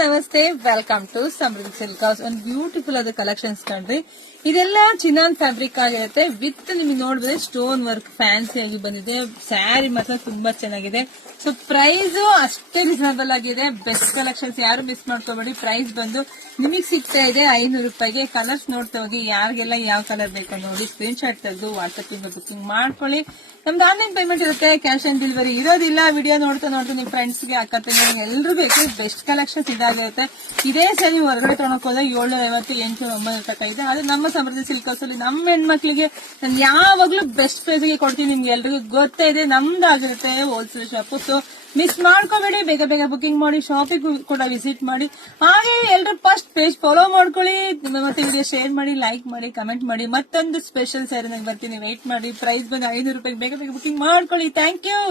ನಮಸ್ತೆ, welcome to Samruddhi silk house. ಒಂದು beautiful ಆದ ಕಲೆಕ್ಷನ್ಸ್ ಕಂಡ್ರಿ. ಇದೆಲ್ಲ ಚಿನಾನ್ ಫ್ಯಾಬ್ರಿಕ್ ಆಗಿರುತ್ತೆ ವಿತ್ ನಿಮಗೆ ನೋಡಿದ್ರೆ ಸ್ಟೋನ್ ವರ್ಕ್ ಫ್ಯಾನ್ಸಿ ಆಗಿ ಬಂದಿದೆ. ಸ್ಯಾರಿ ಮಾತ್ರ ತುಂಬಾ ಚೆನ್ನಾಗಿದೆ. ಸೊ ಪ್ರೈಸ್ ಅಷ್ಟೇ ರೀಸನಬಲ್ ಆಗಿದೆ. ಬೆಸ್ಟ್ ಕಲೆಕ್ಷನ್ಸ್, ಯಾರು ಮಿಸ್ ಮಾಡ್ಕೋಬೇಡಿ. ಪ್ರೈಸ್ ಬಂದು ನಿಮಗೆ ಸಿಗ್ತಾ ಇದೆ 500 ರೂಪಾಯಿಗೆ. ಕಲರ್ಸ್ ನೋಡ್ತಾ ಹೋಗಿ, ಯಾರಿಗೆಲ್ಲ ಯಾವ ಕಲರ್ ಬೇಕೋ ನೋಡಿ ಸ್ಕ್ರೀನ್ ಶಾಟ್ ತೆಗೆದು ವಾಟ್ಸ್ಆಪ್ ಇಂದ ಬುಕಿಂಗ್ ಮಾಡ್ಕೊಳ್ಳಿ. ನಮ್ದು ಆನ್ಲೈನ್ ಪೇಮೆಂಟ್ ಇರುತ್ತೆ, ಕ್ಯಾಶ್ ಆನ್ ಡೆಲಿವರಿ ಇರೋದಿಲ್ಲ. ವಿಡಿಯೋ ನೋಡ್ತಾ ನಿಮ್ ಫ್ರೆಂಡ್ಸ್ ಗೆ ಅಕ್ಕ ತಂಗಿ ಎಲ್ರು ಬೇಕು. ಬೆಸ್ಟ್ ಕಲೆಕ್ಷನ್ಸ್ ಇದಾಗಿರುತ್ತೆ. ಇದೇ ಸರಿ ಹೊರಗಡೆ ತಗೊಳಕ್ ಹೋದ್ರೆ 750, 800, 900 ತನಕ ಇದೆ. ಅದು ನಮ್ಮ ಸಮೃದ್ಧಿ ಸಿಲ್ಕ್ ಹೌಸ್ ಅಲ್ಲಿ ನಮ್ಮ ಹೆಣ್ಮಕ್ಳಿಗೆ ನಾನು ಯಾವಾಗ್ಲೂ ಬೆಸ್ಟ್ ಪ್ರೈಸ್ ಗೆ ಕೊಡ್ತೀನಿ. ನಿಮ್ಗೆ ಎಲ್ರಿಗೂ ಗೊತ್ತೇ ಇದೆ, ನಮ್ದಾಗಿರುತ್ತೆ ಹೋಲ್ಸೇಲ್ ಶಾಪ್. ಸೊ ಮಿಸ್ ಮಾಡ್ಕೋಬೇಡಿ, ಬೇಗ ಬೇಗ ಬುಕಿಂಗ್ ಮಾಡಿ, ಶಾಪಿಗೆ ಕೂಡ ವಿಸಿಟ್ ಮಾಡಿ. ಹಾಗೆ ಎಲ್ರು ಫಸ್ಟ್ ಪೇಜ್ ಫಾಲೋ ಮಾಡ್ಕೊಳ್ಳಿ, ಮತ್ತೆ ವಿಡಿಯೋ ಶೇರ್ ಮಾಡಿ, ಲೈಕ್ ಮಾಡಿ, ಕಮೆಂಟ್ ಮಾಡಿ. ಮತ್ತೊಂದು ಸ್ಪೆಷಲ್ ಸ್ಯಾರಿ ಬರ್ತೀನಿ, ವೇಟ್ ಮಾಡಿ. ಪ್ರೈಸ್ ಬಂದು 500 ರೂಪಾಯಿಗೆ ಬೇಗ ಬೇಗ ಬುಕಿಂಗ್ ಮಾಡ್ಕೊಳ್ಳಿ. Thank you.